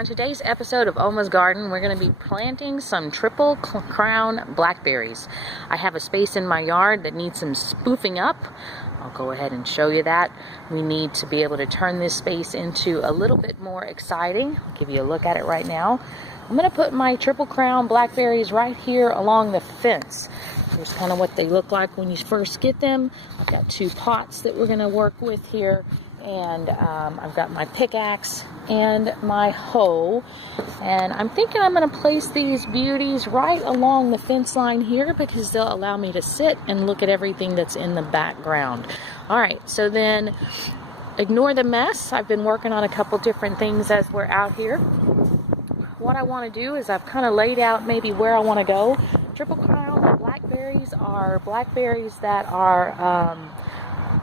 On today's episode of Oma's Garden, we're going to be planting some triple crown blackberries. I have a space in my yard that needs some spoofing up. I'll go ahead and show you that. We need to be able to turn this space into a little bit more exciting. I'll give you a look at it right now. I'm going to put my triple crown blackberries right here along the fence. Here's kind of what they look like when you first get them. I've got two pots that we're going to work with here. And I've got my pickaxe and my hoe, and I'm thinking I'm going to place these beauties right along the fence line here because they'll allow me to sit and look at everything that's in the background. Alright, so then ignore the mess. I've been working on a couple different things as we're out here. What I want to do is I've kind of laid out maybe where I want to go. Triple crown blackberries are blackberries that are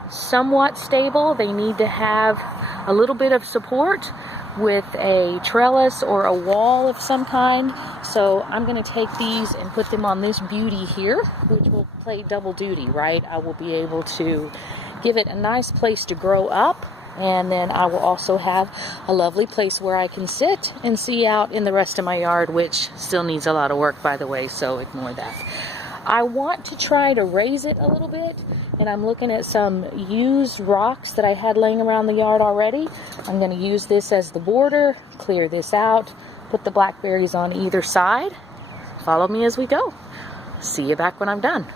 somewhat stable. They need to have a little bit of support with a trellis or a wall of some kind. So I'm going to take these and put them on this beauty here, which will play double duty, right? I will be able to give it a nice place to grow up, and then I will also have a lovely place where I can sit and see out in the rest of my yard, which still needs a lot of work, by the way, so ignore that. I want to try to raise it a little bit, and I'm looking at some used rocks that I had laying around the yard already. I'm going to use this as the border, clear this out, put the blackberries on either side. Follow me as we go. See you back when I'm done.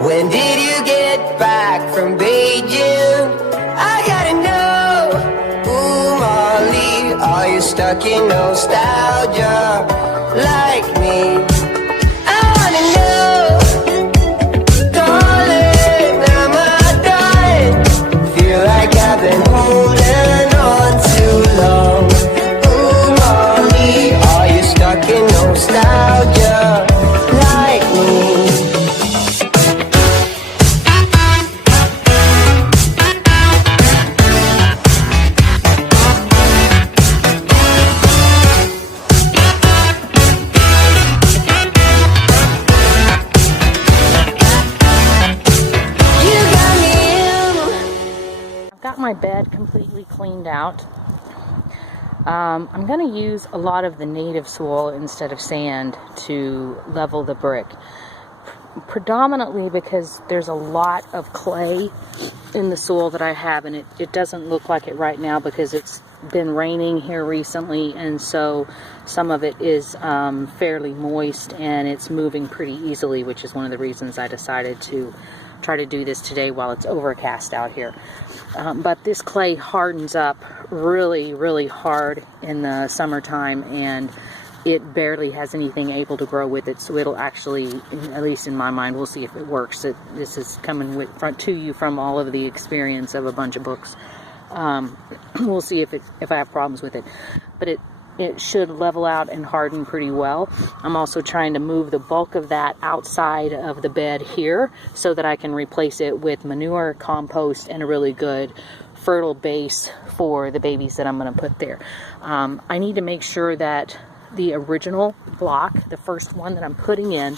When did you get back from Beijing? I gotta know. Ooh, Molly, are you stuck in nostalgia like me? I wanna know. Darling, am I done? Feel like I've been holding on too long. Ooh, Molly, are you stuck in nostalgia like me? My bed completely cleaned out. I'm going to use a lot of the native soil instead of sand to level the brick, predominantly because there's a lot of clay in the soil that I have, and it doesn't look like it right now because it's been raining here recently, and so some of it is fairly moist and it's moving pretty easily, which is one of the reasons I decided to try to do this today while it's overcast out here. But this clay hardens up really hard in the summertime, and it barely has anything able to grow with it, so it'll actually, at least in my mind, we'll see if it works. This is coming to you from all of the experience of a bunch of books. We'll see if I have problems with it, but it should level out and harden pretty well. I'm also trying to move the bulk of that outside of the bed here so that I can replace it with manure, compost, and a really good fertile base for the babies that I'm going to put there. I need to make sure that the original block, the first one that I'm putting in,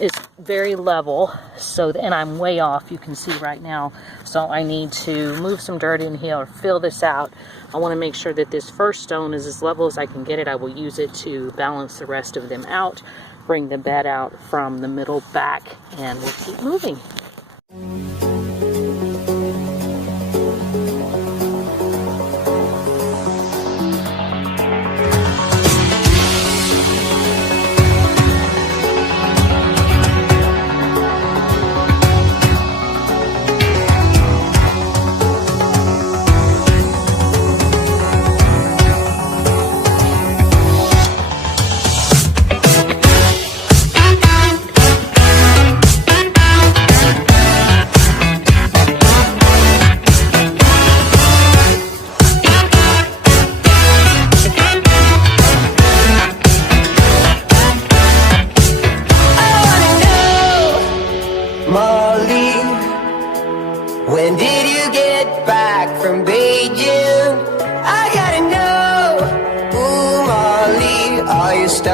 is very level, and I'm way off, you can see right now, so I need to move some dirt in here or fill this out. I want to make sure that this first stone is as level as I can get it. I will use it to balance the rest of them out, bring the bed out from the middle back, and we'll keep moving.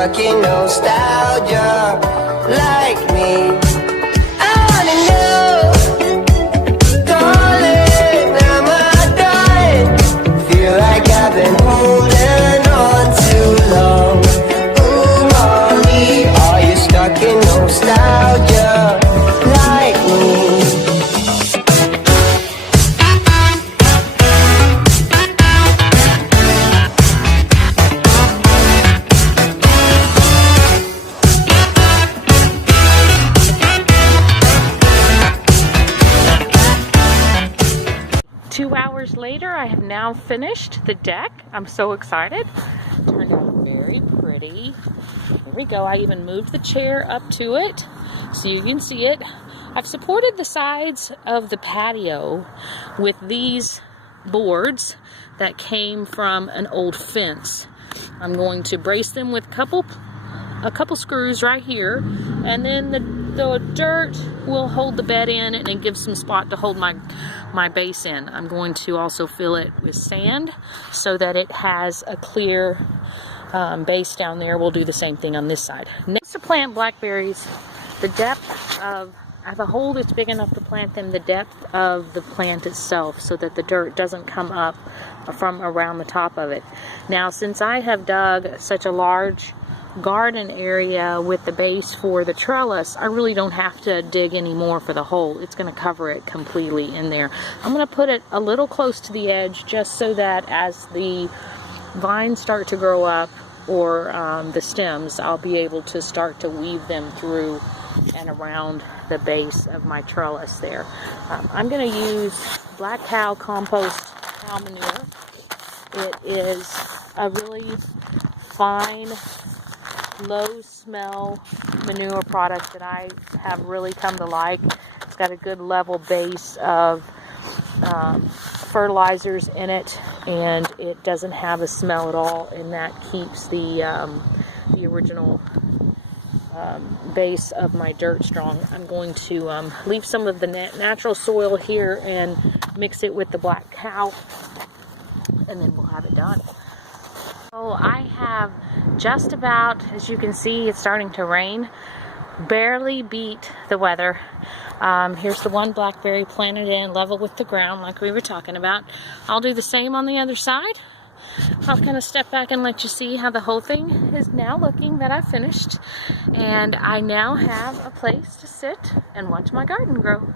stuck in nostalgia like me? I wanna know, darling, am I done? Feel like I've been holding on too long. Ooh, Molly, are you stuck in nostalgia like me? 2 hours later, I have now finished the deck. I'm so excited. Turned out very pretty. Here we go. I even moved the chair up to it so you can see it. I've supported the sides of the patio with these boards that came from an old fence. I'm going to brace them with a couple screws right here, and then the dirt will hold the bed in, and it gives some spot to hold my base in. I'm going to also fill it with sand so that it has a clear base down there. We'll do the same thing on this side. Next to plant blackberries, the depth of, I have a hole that's big enough to plant them, the depth of the plant itself, so that the dirt doesn't come up from around the top of it. Now, since I have dug such a large garden area with the base for the trellis, I really don't have to dig anymore for the hole. It's going to cover it completely in there. I'm going to put it a little close to the edge just so that as the vines start to grow up, or the stems, I'll be able to start to weave them through and around the base of my trellis there. I'm going to use black cow compost cow manure. It is a really fine, low smell manure product that I have really come to like. It's got a good level base of fertilizers in it, and it doesn't have a smell at all, and that keeps the original base of my dirt strong. I'm going to leave some of the natural soil here and mix it with the black cow, and then we'll have it done. So I have just about, as you can see, it's starting to rain, barely beat the weather. Here's the one blackberry planted in level with the ground like we were talking about. I'll do the same on the other side. I'll kind of step back and let you see how the whole thing is now looking that I've finished. And I now have a place to sit and watch my garden grow.